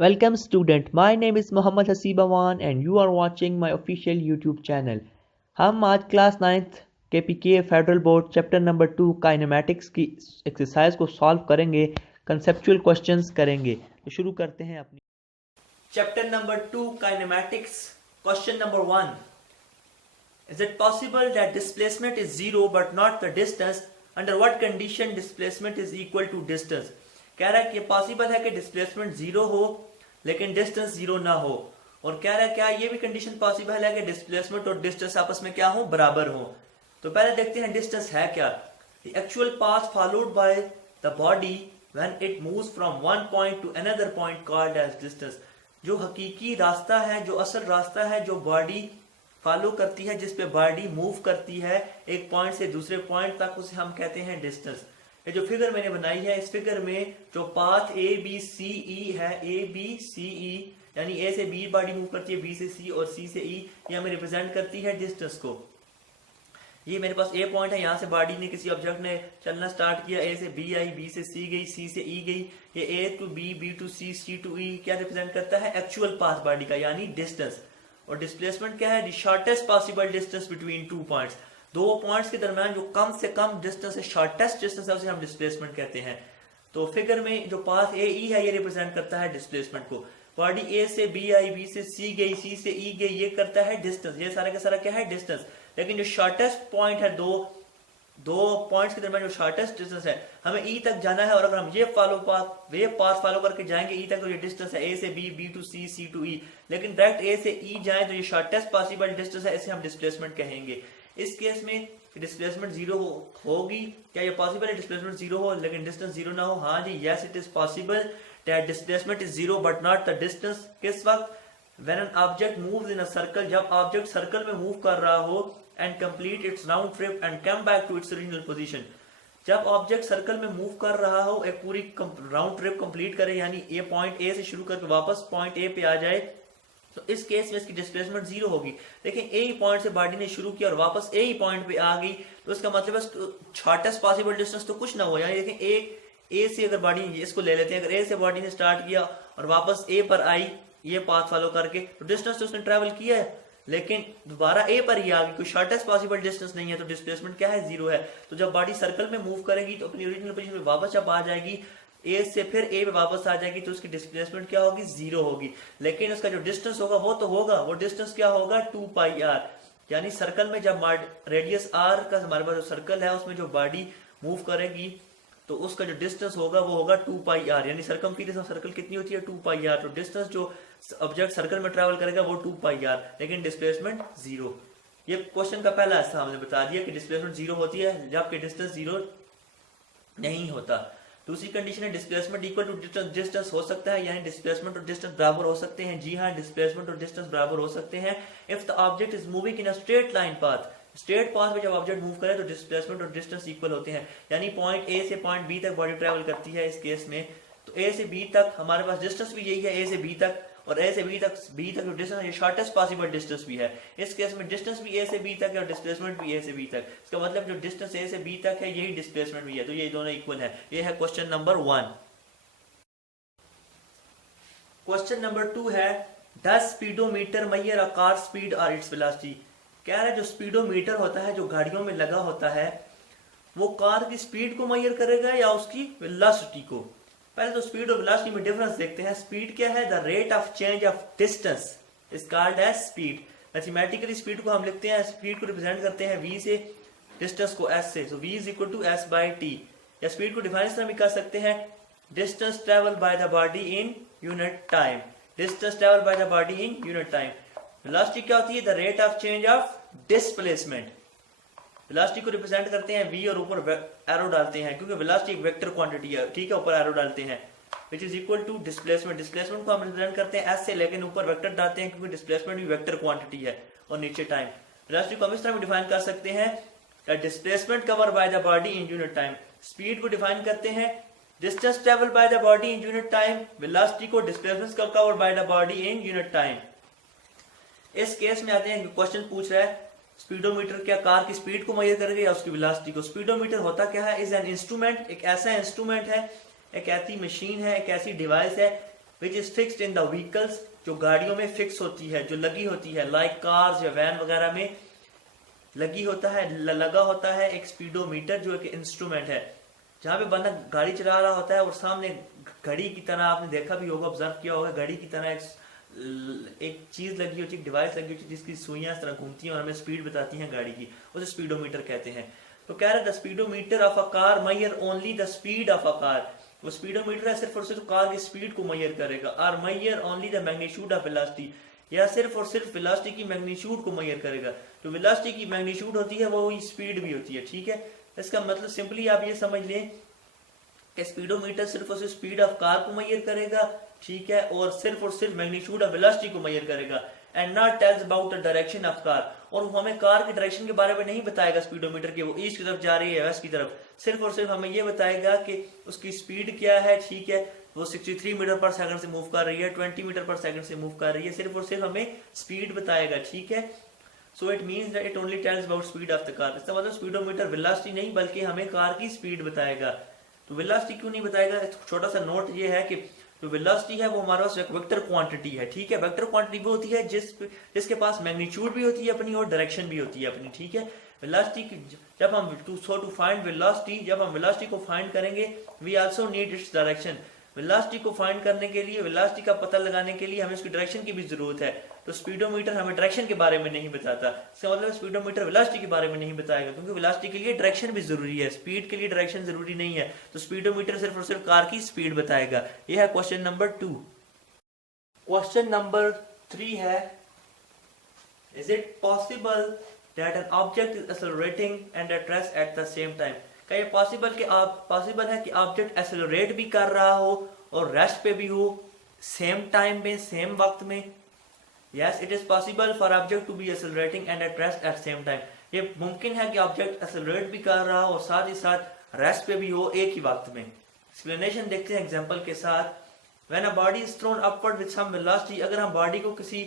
Welcome student, my name is Mohammad Hasib Awan and you are watching my official YouTube channel। हम आज class 9th KPK federal board chapter number 2 kinematics की exercise को solve करेंगे, conceptual questions करेंगे। तो शुरू करते हैं अपनी chapter number 2 kinematics. Question number 1, is it possible that displacement is zero but not the distance? Under what condition displacement is equal to distance? कह रहा है कि पॉसिबल है कि डिस्प्लेसमेंट जीरो हो लेकिन डिस्टेंस जीरो ना हो, और कह रहा है क्या ये भी कंडीशन पॉसिबल है कि डिस्प्लेसमेंट और डिस्टेंस आपस में क्या हो, बराबर हो। तो पहले देखते हैं डिस्टेंस है क्या। The actual path followed by the body when it moves from one point to another point called as distance. जो हकीकी रास्ता है, जो असल रास्ता है जो बॉडी फॉलो करती है, जिस पे बॉडी मूव करती है एक पॉइंट से दूसरे पॉइंट तक, उसे हम कहते हैं डिस्टेंस। ये जो फिगर मैंने बनाई है, इस फिगर में जो पाथ ए बी सी ई है, ए बी सी ई यानी ए से बी बॉडी मूव करती है, बी से सी और सी से ई, ये हमें रिप्रेजेंट करती है डिस्टेंस को। ये मेरे पास ए पॉइंट है, यहाँ से बॉडी ने किसी ऑब्जेक्ट ने चलना स्टार्ट किया, ए से बी आई, बी से सी गई, सी से ई गई। ये A to B, B to C, C to E क्या रिप्रेजेंट करता है, एक्चुअल पाथ बॉडी का यानी डिस्टेंस। और डिस्प्लेसमेंट क्या है, the shortest possible distance between two points. दो पॉइंट्स के दरमियान जो कम से कम डिस्टेंस है, शॉर्टेस्ट डिस्टेंस है, उसे हम डिस्प्लेसमेंट कहते हैं। तो फिगर में जो पाथ ए ई है ये रिप्रेजेंट करता है डिस्प्लेसमेंट को। बॉडी ए से बी आई, बी से सी गई, सी से ई गई, ये करता है डिस्टेंस। ये सारा का सारा क्या है, डिस्टेंस। लेकिन जो शॉर्टेस्ट पॉइंट है, दो पॉइंट्स के दरमियान जो शॉर्टेस्ट डिस्टेंस है, हमें ई तक जाना है, और अगर हम ये पाथ फॉलो करके जाएंगे ई तक, तो ये डिस्टेंस है ए से B, B to C, C to E. लेकिन डायरेक्ट ए से ई जाए तो ये शॉर्टेस्ट पॉसिबल डिस्टेंस है, इसे हम डिस्प्लेसमेंट कहेंगे। इस केस में डिस्प्लेसमेंट जीरो होगी। क्या ये पॉसिबल है डिस्प्लेसमेंट जीरो हो लेकिन डिस्टेंस जीरो ना हो? हाँ जी, yes it is possible that displacement is zero but not the distance. किस वक्त? When an object moves in a circle, जब ऑब्जेक्ट सर्कल में मूव कर रहा हो, and complete its round trip and come back to its original position. जब object circle में move कर रहा हो, एक पूरी राउंड ट्रिप कंप्लीट करे, यानी ये पॉइंट ए से शुरू करके वापस पॉइंट ए पे आ जाए, तो इस केस में इसकी डिस्प्लेसमेंट जीरो होगी। लेकिन ए ही पॉइंट से बॉडी ने शुरू किया और वापस ए ही पॉइंट पे आ गई, तो इसका मतलब है शॉर्टेस्ट पॉसिबल डिस्टेंस तो कुछ ना हो। यानी देखें ए से अगर बॉडी, इसको ले लेते हैं, अगर ए से बॉडी ने स्टार्ट किया और वापस ए पर आई ये पाथ फॉलो करके, तो डिस्टेंस तो उसने ट्रेवल किया है, लेकिन दोबारा ए पर ही आ गई, कोई शॉर्टेस्ट पॉसिबल डिस्टेंस नहीं है, तो डिस्प्लेसमेंट क्या है, जीरो है। तो जब बॉडी सर्कल में मूव करेगी तो अपनी ओरिजिनल पोजीशन में वापस जब आ जाएगी, ए से फिर ए पे वापस आ जाएगी, तो उसकी डिस्प्लेसमेंट क्या होगी, जीरो होगी। लेकिन उसका जो डिस्टेंस होगा वो तो होगा, वो डिस्टेंस क्या होगा, 2 पाई आर। यानी सर्कल में जब रेडियस आर का हमारे पास जो सर्कल है उसमें जो बॉडी मूव करेगी, तो उसका जो डिस्टेंस होगा वो होगा 2 पाई आर। यानी सरकमफेरेंस ऑफ सर्कल कितनी होती है, 2 पाई आर। तो डिस्टेंस जो ऑब्जेक्ट सर्कल में ट्रेवल करेगा वो 2 पाई आर, लेकिन डिस्प्लेसमेंट जीरो। ये क्वेश्चन का पहला हिस्सा हमने बता दिया कि डिस्प्लेसमेंट जीरो होती है जबकि डिस्टेंस जीरो नहीं होता। दूसरी कंडीशन है डिस्प्लेसमेंट इक्वल टू डिस्टेंस हो सकता है, यानी डिस्प्लेसमेंट और डिस्टेंस बराबर हो सकते हैं। जी हाँ, डिस्प्लेसमेंट और डिस्टेंस बराबर हो सकते हैं if the object is moving in a straight line path. Straight path में जब ऑब्जेक्ट मूव करे तो डिस्प्लेसमेंट और डिस्टेंस इक्वल होते हैं। यानी पॉइंट ए से पॉइंट बी तक बॉडी ट्रेवल करती है इस केस में, तो ए से बी तक हमारे पास डिस्टेंस भी यही है, ए से बी तक, और ए से बी तक जो डिस्टेंस है शॉर्टेस्ट पॉसिबल डिस्टेंस भी है। इस केस में डिस्टेंस भी ए से बी तक है और डिस्प्लेसमेंट भी ए से बी तक। इसका मतलब जो डिस्टेंस ए से बी तक है यही डिस्प्लेसमेंट भी है, तो ये दोनों इक्वल है। ये है क्वेश्चन नंबर 1। क्वेश्चन नंबर 2 है, does speedometer measure a car speed और इट्स वेलोसिटी। कह रहा है जो स्पीडोमीटर होता है जो गाड़ियों में लगा होता है, वो कार की स्पीड को मेजर करेगा या उसकी वेलोसिटी को। पहले तो स्पीड और वेलोसिटी में डिफरेंस देखते हैं। स्पीड क्या है, the rate of change of distance is called as speed. Mathematically speed को हम लिखते हैं, स्पीड को रिप्रेजेंट करते हैं v से, डिस्टेंस को s से, so v is equal to s by t। या स्पीड को डिफाइन इस तरह भी कर सकते हैं, distance travel by the body in unit time. Distance travel by the body in unit time. Velocity क्या होती है, the rate of change of displacement. Velocity को रिप्रेजेंट करते हैं v और ऊपर एरो डालते हैं, क्योंकि वेलोसिटी एक वेक्टर क्वांटिटी है, ठीक है, ऊपर एरो डालते हैं, which is equal to displacement. Displacement को हम रिप्रेजेंट करते हैं s से, लेकिन ऊपर वेक्टर डालते हैं क्योंकि डिस्प्लेसमेंट भी वेक्टर क्वांटिटी है, और नीचे टाइम। वेलोसिटी को हम इस तरह डिफाइन कर सकते हैं, displacement cover by the body in unit time. Speed को डिफाइन करते हैं, distance travel by the body in unit time. Velocity को displacement cover by the body in unit time. इस केस में आते हैं, क्वेश्चन पूछ रहा है स्पीडोमीटर क्या कार की स्पीड को मेजर करेगा या उसकी वेलोसिटी को। स्पीडोमीटर होता क्या है, इज एन इंस्ट्रूमेंट, एक ऐसा इंस्ट्रूमेंट है, एक ऐसी मशीन है, एक ऐसी डिवाइस है which is fixed in the vehicles, जो गाड़ियों में फिक्स होती है, जो लगी होती है, लाइक कार्स या वैन वगैरह में लगी होता है, लगा होता है एक स्पीडोमीटर जो एक इंस्ट्रूमेंट है, जहाँ पे बंदा गाड़ी चला रहा होता है और सामने घड़ी की तरह, आपने देखा भी होगा, ऑब्जर्व किया होगा, घड़ी की तरह एक चीज लगी होती है, डिवाइस लगी होती है जिसकी सुइयां इस तरह घूमती हैं और हमें स्पीड बताती हैं गाड़ी की, उसे स्पीडोमीटर कहते हैं। तो कह रहा है the speedometer of a car measure only the speed of a car, वो स्पीडोमीटर है सिर्फ और सिर्फ कार की स्पीड को मेजर करेगा। और measure only the magnitude of velocity, या सिर्फ और सिर्फ वेलोसिटी की मैग्नीट्यूड को मेजर करेगा। तो वेलोसिटी की मैग्नीट्यूड होती है वो स्पीड भी होती है, ठीक है। इसका मतलब सिंपली आप ये समझ लें कि स्पीडोमीटर सिर्फ और सिर्फ स्पीड ऑफ कार को मेजर करेगा, ठीक है, और सिर्फ मैग्नीट्यूड ऑफ वेलोसिटी को मेजर करेगा, and not tells about the direction of car, और वो हमें कार की डायरेक्शन के बारे में नहीं बताएगा स्पीडोमीटर के, वो ईस्ट की तरफ जा रही है वेस्ट की तरफ, सिर्फ और सिर्फ हमें ये बताएगा कि उसकी स्पीड क्या है, ठीक है, वो 63 मीटर पर सेकंड से मूव कर रही है, 20 मीटर पर सेकंड से मूव कर रही है, सिर्फ और सिर्फ हमें स्पीड बताएगा, ठीक है। So it means that it only tells about speed of the car. इसका मतलब स्पीडोमीटर वेलोसिटी नहीं बल्कि हमें कार की स्पीड बताएगा। तो वेलोसिटी क्यों नहीं बताएगा, छोटा सा नोट ये है कि जो वेलोसिटी है वो हमारे पास एक वेक्टर क्वांटिटी है, ठीक है। वेक्टर क्वांटिटी वो होती है जिसके पास मैग्नीट्यूड भी होती है अपनी और डायरेक्शन भी होती है अपनी, ठीक है। वेलोसिटी जब हम टू फाइंड वेलोसिटी, जब हम वेलोसिटी को फाइंड करेंगे, we also need its direction. Velocity को फाइंड करने के लिए, वेलोसिटी का पता लगाने के लिए हमें उसकी डायरेक्शन की भी जरूरत है। तो स्पीडोमीटर हमें डायरेक्शन के बारे में नहीं बताता, इसका मतलब स्पीडोमीटर वेलोसिटी के बारे में नहीं बताएगा, क्योंकि वेलोसिटी के लिए डायरेक्शन भी जरूरी है, स्पीड के लिए डायरेक्शन जरूरी नहीं है। तो स्पीडोमीटर सिर्फ और सिर्फ कार की स्पीड बताएगा। यह है क्वेश्चन नंबर 2। क्वेश्चन नंबर 3 है, is it possible that N object is accelerating and at rest at the same time. क्या ये पॉसिबल है कि ऑब्जेक्ट एक्सेलरेट भी कर रहा हो और रेस्ट पे भी हो, सेम टाइम में, सेम वक्त में। Yes, it is possible for object to be accelerating and at rest at same time. ये मुमकिन है कि ऑब्जेक्ट एक्सेलरेट भी कर रहा हो और साथ ही साथ रेस्ट पे भी हो एक ही वक्त में। एक्सप्लेनेशन देखते हैं एग्जांपल के साथ। When a body is thrown upward with some velocity, अगर हम बॉडी को किसी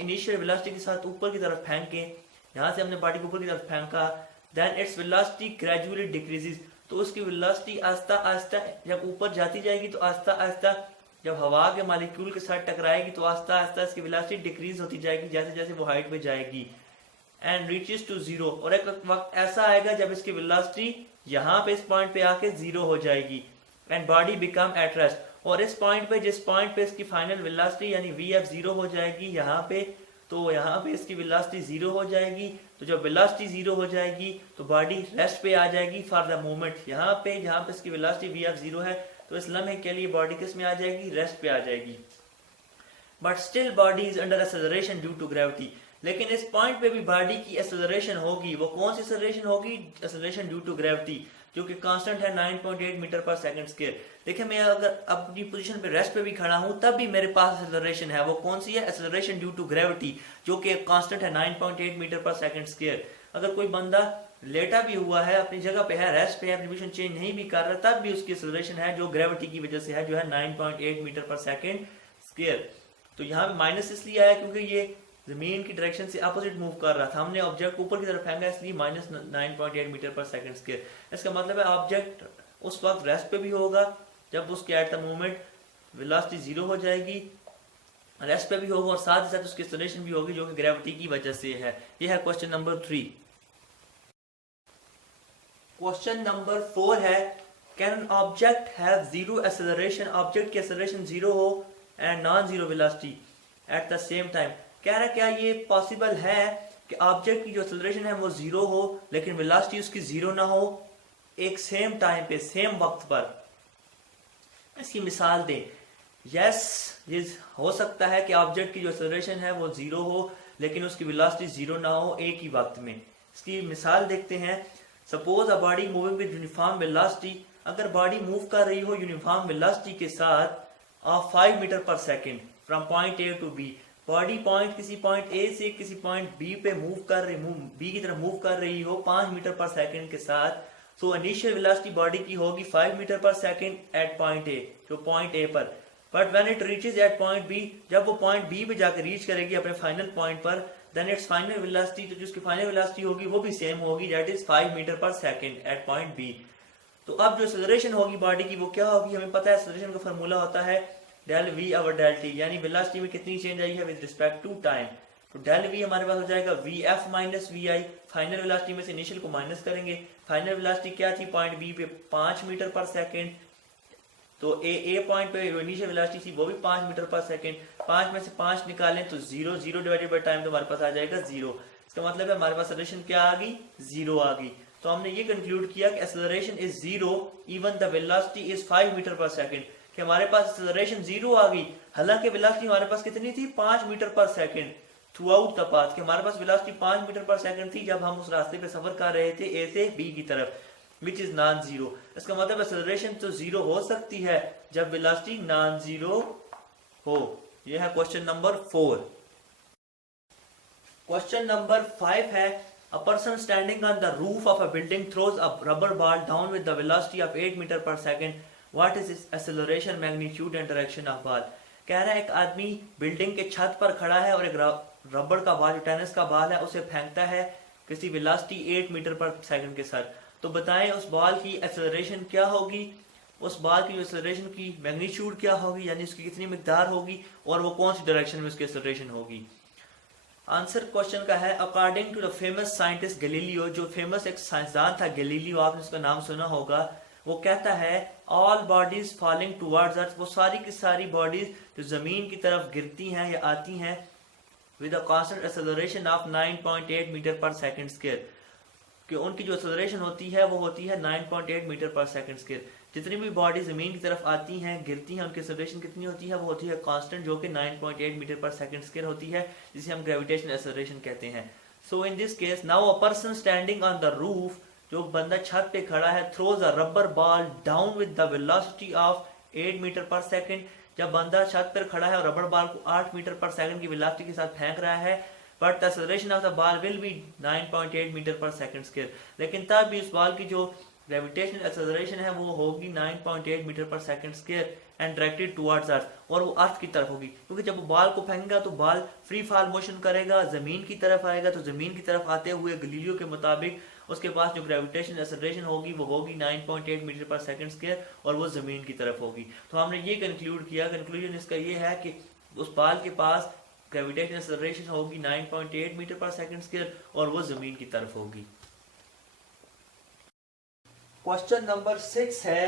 इनिशियल वेलोसिटी के साथ ऊपर की तरफ फेंकें, यहां से हमने बॉडी को ऊपर की तरफ फेंका, then its velocity gradually decreases, तो उसकी वेलोसिटी आस्ता आस्ता जब ऊपर जाती जाएगी तो आस्ता आस्ता जब हवा के मॉलिक्यूल के साथ टकराएगी तो आस्ता आस्ता इसकी वेलोसिटी डिक्रीज होती जाएगी जैसे जैसे वो हाइट पे जाएगी, एंड रीचेस टू जीरो, और एक वक्त ऐसा आएगा जब इसकी वेलोसिटी यहाँ पे इस पॉइंट पे आके जीरो हो जाएगी, and body become at rest, और इस पॉइंट पे, जिस पॉइंट पे इसकी फाइनल वेलोसिटी यानी वीएफ जीरो हो जाएगी यहाँ पे, तो यहाँ पे इसकी वेलोसिटी जीरो हो जाएगी। तो जब वेलोसिटी जीरो हो जाएगी तो बॉडी रेस्ट पे आ जाएगी फॉर द मोमेंट। यहाँ पे जहाँ पे इसकी वेलोसिटी वीएफ जीरो है तो इस लम्हे के लिए बॉडी किस में आ जाएगी, रेस्ट पे आ जाएगी। But still body is under acceleration due to gravity, लेकिन इस पॉइंट पे भी बॉडी की एक्सेलरेशन होगी। वो कौन सी एक्सेलरेशन होगी, एक्सेलरेशन ड्यू टू ग्रेविटी, जो कि कांस्टेंट है 9.8 मीटर पर सेकंड स्क्वायर। देखिए मैं अगर अपनी पोजीशन पे रेस्ट पे भी खड़ा हूं तब भी मेरे पास एक्सेलरेशन है, वो कौन सी है, एक्सेलरेशन ड्यू टू ग्रेविटी, जो कि कांस्टेंट है 9.8 मीटर पर सेकंड स्क्वायर। अगर कोई बंदा लेटा भी हुआ है, अपनी जगह पे है, रेस्ट पे है, अपनी पोजीशन चेंज नहीं भी कर रहा, तब भी उसकी एक्सेलरेशन है जो ग्रेविटी की वजह से है, जो है 9.8 मीटर पर सेकंड स्क्वायर। तो यहाँ पे माइनस इसलिए आया क्योंकि ये जमीन की डायरेक्शन से अपोजिट मूव कर रहा था, हमने ऑब्जेक्ट ऊपर की तरफ फेंका, इसलिए minus 9.8 meter per second square. इसका मतलब है ऑब्जेक्ट उस वक्त रेस्ट पे भी होगा जब उसके at the moment velocity zero हो जाएगी, रेस्ट पे भी होगा और साथ ही साथ उसकी एक्सेलरेशन भी होगी जो कि ग्रेविटी की वजह से है। यह है क्वेश्चन नंबर 3। क्वेश्चन नंबर 4 है, can an object have zero acceleration, object की एक्सेलरेशन जीरो हो and non zero velocity at the same time. कह रहा क्या ये पॉसिबल है कि ऑब्जेक्ट की जो एक्सेलरेशन है वो जीरो हो लेकिन वेलोसिटी उसकी जीरो ना हो एक सेम टाइम पे, सेम वक्त पर। इसकी मिसाल दें। यस, ये हो सकता है कि ऑब्जेक्ट की जो एक्सेलरेशन है वो जीरो हो लेकिन उसकी वेलोसिटी जीरो ना हो एक ही वक्त में। इसकी मिसाल देखते हैं। Suppose a body moving with uniform velocity, अगर बॉडी मूव कर रही हो यूनिफॉर्म वेलोसिटी के साथ of 5 metre per second from point A to B, body किसी पॉइंट ए से किसी पॉइंट बी पे बी की तरफ मूव कर रही हो 5 मीटर पर सेकंड के साथ, तो इनिशियल वेलोसिटी बॉडी की होगी 5 metre per second at point A, जो पॉइंट ए पर। But when it reaches at point B, जब वो पॉइंट बी पे जाकर रीच करेगी अपने फाइनल पॉइंट पर, देन इट्स फाइनल वेलोसिटी, तो जिसकी फाइनल वेलोसिटी होगी वो भी सेम होगी, that is 5 metre per second at point B. तो अब जो एक्सेलरेशन होगी बॉडी की वो क्या होगी, हमें पता है एक्सेलरेशन का फार्मूला होता है del v over del t, यानी वेलोसिटी में कितनी चेंज आई है विद रिस्पेक्ट टू टाइम। तो डेल वी हमारे पास हो जाएगा v f minus v i, final velocity में से इनिशियल को माइनस करेंगे। फाइनल वेलोसिटी क्या थी पॉइंट बी पे 5 मीटर पर सेकेंड, तो ए पॉइंट पे इनिशियल वेलोसिटी थी वो भी 5 मीटर पर सेकेंड। 5 में से 5 निकालें तो 0, 0 डिवाइडेड बाय टाइम तो हमारे पास आ जाएगा 0। इसका मतलब है हमारे पास एक्सेलरेशन क्या आ गई, 0 आ गई। तो हमने ये कंक्लूड किया कि acceleration is 0 even the velocity is 5 metre per second, कि हमारे पास एक्सेलरेशन 0 आ गई, हालांकि वेलोसिटी हमारे पास कितनी थी 5 metre per second through out the path, कि हमारे पास वेलोसिटी 5 मीटर पर सेकेंड थी जब हम उस रास्ते पे सफर कर रहे थे ए से बी की तरफ, विच इज नॉन जीरो। इसका मतलब एक्सेलरेशन तो 0 हो सकती है जब वेलोसिटी नॉन जीरो हो। यह है क्वेश्चन नंबर 4। क्वेश्चन नंबर 5 है, a person standing on the roof of a building throws a rubber ball down with the velocity of 8 meter per second. What is its acceleration, magnitude and direction of ball? कह रहा है एक आदमी building के छत पर खड़ा है और एक रबड़ का बॉल, जो टेनिस का बॉल है, उसे फेंकता है किसी वेलोसिटी 8 मीटर पर सेकंड के साथ। तो बताएं उस बॉल की एक्सेलरेशन क्या होगी, उस बॉल की एक्सेलरेशन की मैग्नीट्यूड क्या होगी, यानी उसकी कितनी मिकदार होगी, और वो कौन सी डायरेक्शन में उसकी एक्सेलरेशन होगी। आंसर क्वेश्चन का है, according to the famous scientist Galileo, जो फेमस एक साइंसदान था गैलीलियो, आपने उसका नाम सुना होगा, वो कहता है ऑल बॉडीज फॉलिंग टुवर्ड्स अर्थ, वो सारी की सारी बॉडीज जो जमीन की तरफ गिरती हैं या आती हैं, with a constant acceleration of 9.8 meter per second square, कि उनकी जो एक्सेलरेशन होती है वो होती है 9.8 मीटर पर सेकंड स्क्वायर। जितनी भी बॉडी जमीन की तरफ आती हैं गिरती हैं, उनकी एक्सेलरेशन कितनी होती है, वो होती है कांस्टेंट, जो कि 9.8 मीटर पर सेकंड स्क्वायर होती है, जिसे हम ग्रेविटेशनल एक्सेलरेशन कहते हैं। So in this case now a person standing on the roof, जो बंदा छत पे खड़ा है, throws a rubber ball down with the velocity of 8 metre per second, जब बंदा छत पर खड़ा है और रबर बॉल को 8 मीटर पर सेकंड की वेलोसिटी के साथ फेंक रहा है, but the acceleration of the ball will be 9.8 meter per second square, लेकिन तब भी उस बॉल की जो ग्रेविटेशनल एक्सेलरेशन है वो होगी 9.8 meter per second square and directed towards अर्थ, और वो अर्थ की तरफ होगी, क्योंकि जब वो बॉल को फेंकेगा तो बॉल फ्री फॉल मोशन करेगा, जमीन की तरफ आएगा, तो जमीन की तरफ आते हुए गैलीलियो के मुताबिक उसके पास जो ग्रेविटेशनल एक्सेलरेशन होगी वो होगी 9.8 मीटर पर सेकंड स्क्वायर, और वो जमीन की तरफ होगी। तो हमने ये कंक्लूड किया, कंक्लूजन इसका ये है कि उस बॉल के पास ग्रेविटेशनल एक्सेलरेशन होगी 9.8 मीटर पर सेकंड स्क्वायर, और वो जमीन की तरफ होगी। क्वेश्चन नंबर 6 है,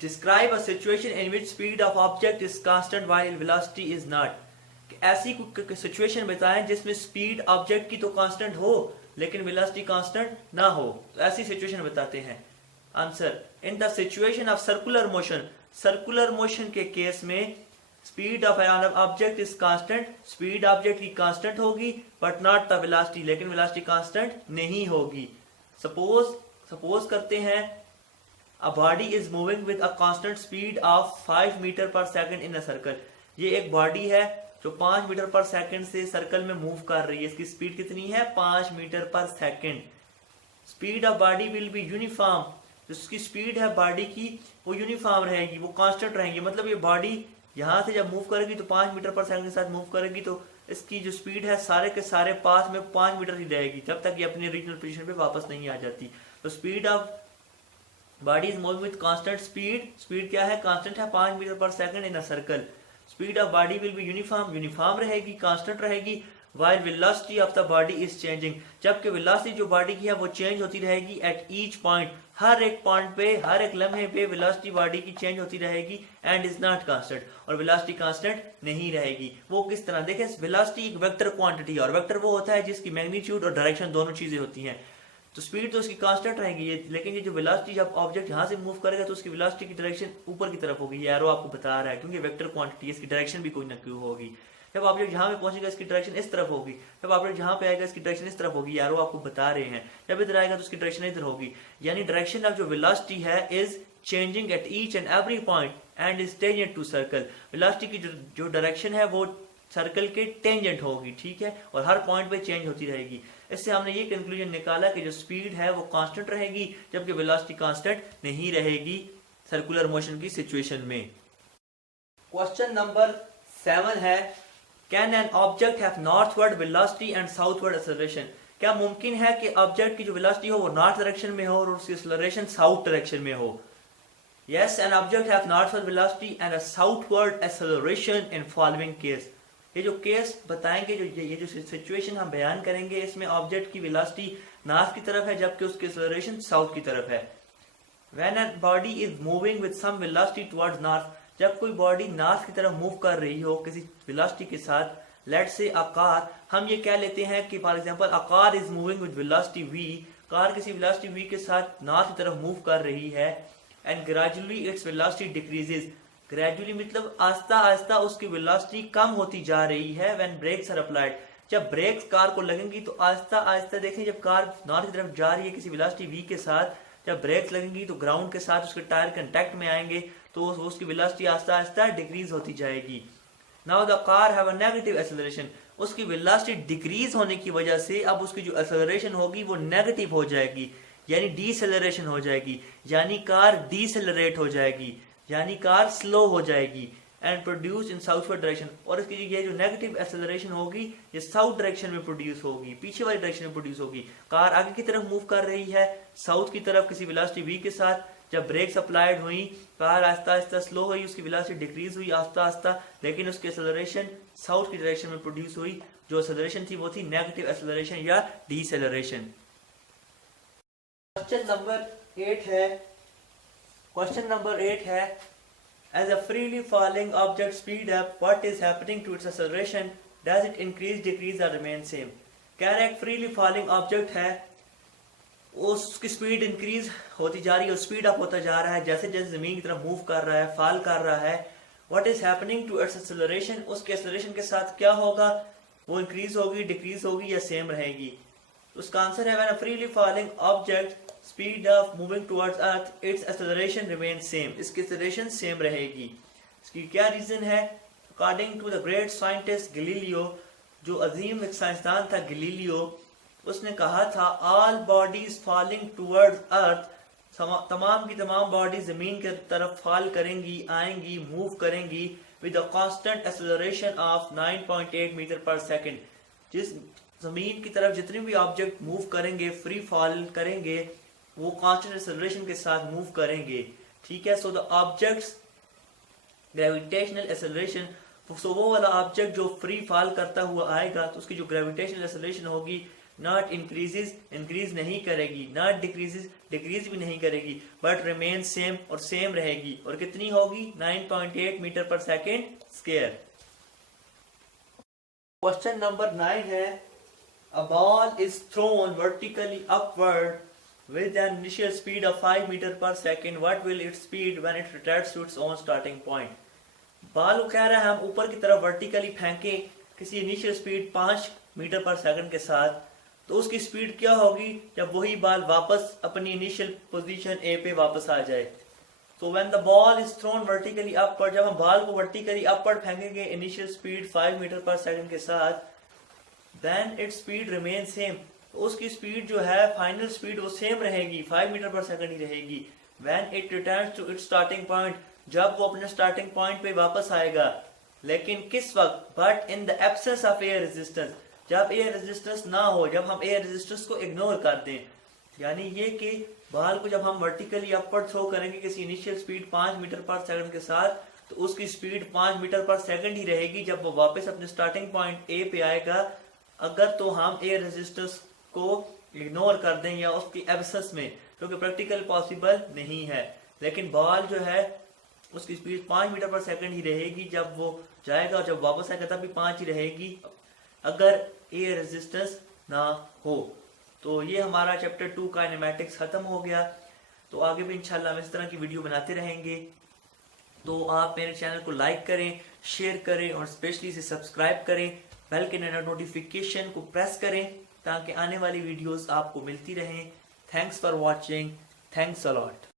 describe a situation in which speed of object is constant while velocity is not. ऐसी सिचुएशन बताएं जिसमें स्पीड ऑब्जेक्ट की तो कांस्टेंट हो लेकिन वेलोसिटी कांस्टेंट ना हो, तो ऐसी सिचुएशन बताते हैं। Answer, in the situation of circular motion, circular motion के केस में speed of an object is constant, speed object की कांस्टेंट होगी बट नॉट द वेलोसिटी, लेकिन वेलोसिटी कांस्टेंट नहीं होगी। सपोज करते हैं a body is moving with a constant speed of 5 metre per second in a circle, ये एक body है जो 5 मीटर पर सेकंड से सर्कल में मूव कर रही है, इसकी स्पीड कितनी है 5 metre per second. Speed of body will be uniform, जिसकी स्पीड है बॉडी की वो यूनिफॉर्म रहेगी, वो कांस्टेंट रहेंगी, मतलब ये बॉडी यहां से जब मूव करेगी तो 5 मीटर पर सेकंड के साथ मूव करेगी, तो इसकी जो स्पीड है सारे के सारे पास में 5 मीटर ही रहेगी जब तक ये अपनी ओरिजिनल पोजीशन पे वापस नहीं आ जाती। तो speed of body is moving with constant speed, speed क्या है कांस्टेंट है 5 metre per second in a circle. Speed of body will be uniform, uniform रहेगी, कांस्टेंट रहेगी, while velocity of the body is changing, जबकि velocity जो body की है वो चेंज होती रहेगी एट ईच पॉइंट, हर एक पॉइंट पे हर एक लम्हे पे वेलोसिटी बॉडी की चेंज होती रहेगी एंड इज नॉट कांस्टेंट, और वेलोसिटी कांस्टेंट नहीं रहेगी। वो किस तरह देखें, वेलोसिटी एक वेक्टर क्वांटिटी है और वेक्टर वो होता है जिसकी मैग्नीट्यूड और डायरेक्शन दोनों चीजें होती हैं। तो स्पीड तो उसकी कांस्टेंट रहेगी, लेकिन ये जो वेलोसिटी जब ऑब्जेक्ट यहाँ से मूव करेगा तो उसकी वेलोसिटी की डायरेक्शन ऊपर की तरफ होगी, ये एरो आपको बता रहा है, क्योंकि वेक्टर क्वांटिटी इसकी डायरेक्शन भी कोई ना कोई होगी। जब ऑब्जेक्ट जहां पे पहुंचेगा इसकी डायरेक्शन इस तरफ होगी, जब ऑब्जेक्ट जहां पे आएगा इसकी डायरेक्शन इस तरफ होगी, यारो आपको बता रहे हैं। जब इधर आएगा तो उसकी डायरेक्शन इधर होगी, यानी डायरेक्शन ऑफ जो वेलोसिटी है is changing at each and every point and is tangent to circle. Velocity की जो डायरेक्शन है वो सर्कल के टेंजेंट होगी, ठीक है, और हर पॉइंट पे चेंज होती रहेगी। इससे हमने ये कंक्लूजन निकाला कि जो स्पीड है वो कांस्टेंट रहेगी जबकि वेलोसिटी कांस्टेंट नहीं रहेगी सर्कुलर मोशन की सिचुएशन में। क्वेश्चन नंबर 7 है, can an object have northward velocity and southward acceleration. क्या मुमकिन है कि ऑब्जेक्ट की जो वेलोसिटी हो वो नॉर्थ डायरेक्शन में हो और उसकी एक्सेलरेशन साउथ डायरेक्शन में हो। Yes, an object have northward velocity and a southward acceleration in following case. ये जो केस बताएंगे, ये जो सिचुएशन हम बयान करेंगे, इसमें ऑब्जेक्ट की वेलोसिटी नॉर्थ की तरफ है जबकि उसकी एक्सेलरेशन साउथ की तरफ है. When a body is moving with some velocity towards north, जब कोई बॉडी नॉर्थ की तरफ मूव कर रही हो किसी वेलोसिटी के साथ, लेट्स से अ कार, हम ये कह लेते हैं कि for example a car is moving with velocity v, car किसी वेलोसिटी v के साथ नॉर्थ की तरफ मूव कर रही है, and gradually its velocity decreases. Gradually मतलब आस्ता आस्ता उसकी वेलोसिटी कम होती जा रही है. व्हेन ब्रेक्स आर अप्लाइड, जब ब्रेक्स कार को लगेंगी तो आस्ता आस्ता देखें, जब कार नॉर्थ की तरफ जा रही है किसी वेलोसिटी v के साथ, जब ब्रेक्स लगेंगी तो ग्राउंड के साथ उसके टायर कांटेक्ट में आएंगे तो उसकी वेलोसिटी आस्ता आस्ता डिक्रीज होती जाएगी. Now the car have a negative acceleration, उसकी वेलोसिटी डिक्रीज होने की वजह से अब उसकी जो एक्सेलरेशन होगी वो नेगेटिव हो जाएगी, यानी डीसेलरेशन हो जाएगी, यानी कार डीसेलरेट हो जाएगी, यानी कार स्लो हो जाएगी. And produce in southward direction, और इसकी ये जो नेगेटिव एक्सेलरेशन होगी ये साउथ डायरेक्शन में प्रोड्यूस होगी, पीछे वाली डायरेक्शन में प्रोड्यूस होगी. कार आगे की तरफ मूव कर रही है साउथ की तरफ किसी वेलोसिटी v के साथ, जब ब्रेक्स अप्लाइड हुई कार आस्ता आस्ता स्लो हुई, उसकी वेलोसिटी डिक्रीज हुई आस्ता आस्ता, लेकिन उसकी एक्सेलरेशन साउथ की डायरेक्शन में प्रोड्यूस हुई. जो एक्सेलरेशन थी वो थी नेगेटिव एक्सेलरेशन या डीसेलरेशन. क्वेश्चन नंबर 8 है as a freely falling object speed up, what is happening to its acceleration? Does it increase, decrease or remain same? कह रहा है एक फ्रीली फॉलिंग ऑब्जेक्ट है, उसकी स्पीड इंक्रीज होती जा रही है, स्पीड अप होता जा रहा है जैसे जैसे जमीन की तरफ मूव कर रहा है, फॉल कर रहा है. What is happening to its acceleration, उसके एक्सेलरेशन के साथ क्या होगा, वो इंक्रीज होगी, डिक्रीज होगी या सेम रहेगी. उसका आंसर है when a freely falling object speed of moving towards earth its acceleration remain same, इसकी एक्सेलरेशन सेम रहेगी. इसकी क्या रीजन है? According to the great scientist Galileo, जो अजीम एक साइंसदान था गैलीलियो, उसने कहा था all bodies falling towards earth, तमाम की तमाम बॉडी जमीन की तरफ फॉल करेंगी, आएंगी, मूव करेंगी with a constant acceleration of 9.8 meter per second. जिस जमीन की तरफ जितने भी ऑब्जेक्ट मूव करेंगे, फ्री फॉल करेंगे, वो कांस्टेंट एक्सेलरेशन के साथ मूव करेंगे. ठीक है, so the objects gravitational acceleration, so वो वाला ऑब्जेक्ट जो फ्री फॉल करता हुआ आएगा तो उसकी जो ग्रेविटेशनल एक्सेलरेशन होगी नॉट इंक्रीजेस, इंक्रीज नहीं करेगी, नॉट डिक्रीजेस, डिक्रीज भी नहीं करेगी, बट रिमेन सेम, और सेम रहेगी. और कितनी होगी? 9.8 meter per second square. Question number 9 है a ball is thrown vertically upward with an initial speed of 5 meter per second. What will its speed when it returns to its own starting point? Ball को कह रहा है हम ऊपर की तरफ vertically फेंके किसी initial speed 5 metre per second के साथ, तो उसकी स्पीड क्या होगी जब वही बॉल वापस अपनी इनिशियल पोजीशन ए पे वापस आ जाए. तो when the ball is thrown vertically upward, जब हम बॉल को वर्टिकली अपवर्ड फेंकेंगे initial speed 5 metre per second के साथ, then its speed remains same, तो उसकी स्पीड जो है फाइनल स्पीड वो सेम रहेगी, 5 मीटर पर सेकंड ही रहेगी. when it returns to its starting point, जब वो अपने स्टार्टिंग पॉइंट पे वापस आएगा, लेकिन किस वक्त? but in the absence of air resistance, जब एयर रेजिस्टेंस ना हो, जब हम एयर रेजिस्टेंस को इग्नोर कर दें. यानी ये कि बॉल को जब हम वर्टिकली अपवर्ड थ्रो करेंगे किसी initial speed 5 metre per second के साथ, तो उसकी स्पीड 5 मीटर पर सेकंड ही रहेगी जब वो वापस अपने स्टार्टिंग पॉइंट ए पे आएगा, अगर तो हम एयर रेजिस्टेंस को इग्नोर कर दें या उसकी एब्सेंस में, क्योंकि प्रैक्टिकल पॉसिबल नहीं है. लेकिन बॉल जो है उसकी स्पीड 5 मीटर पर सेकंड ही रहेगी जब वो जाएगा, और जब वापस आएगा तब भी 5 ही रहेगी अगर एयर रेजिस्टेंस ना हो. तो ये हमारा चैप्टर 2 काइनेमैटिक्स खत्म हो गया. तो आगे भी इंशाल्लाह हम इस तरह की वीडियो बनाते रहेंगे. तो आप मेरे चैनल को लाइक करें, शेयर करें और स्पेशली इसे सब्सक्राइब करें, बेल के नोटिफिकेशन को प्रेस करें ताकि आने वाली वीडियोस आपको मिलती रहें. Thanks for watching. Thanks a lot.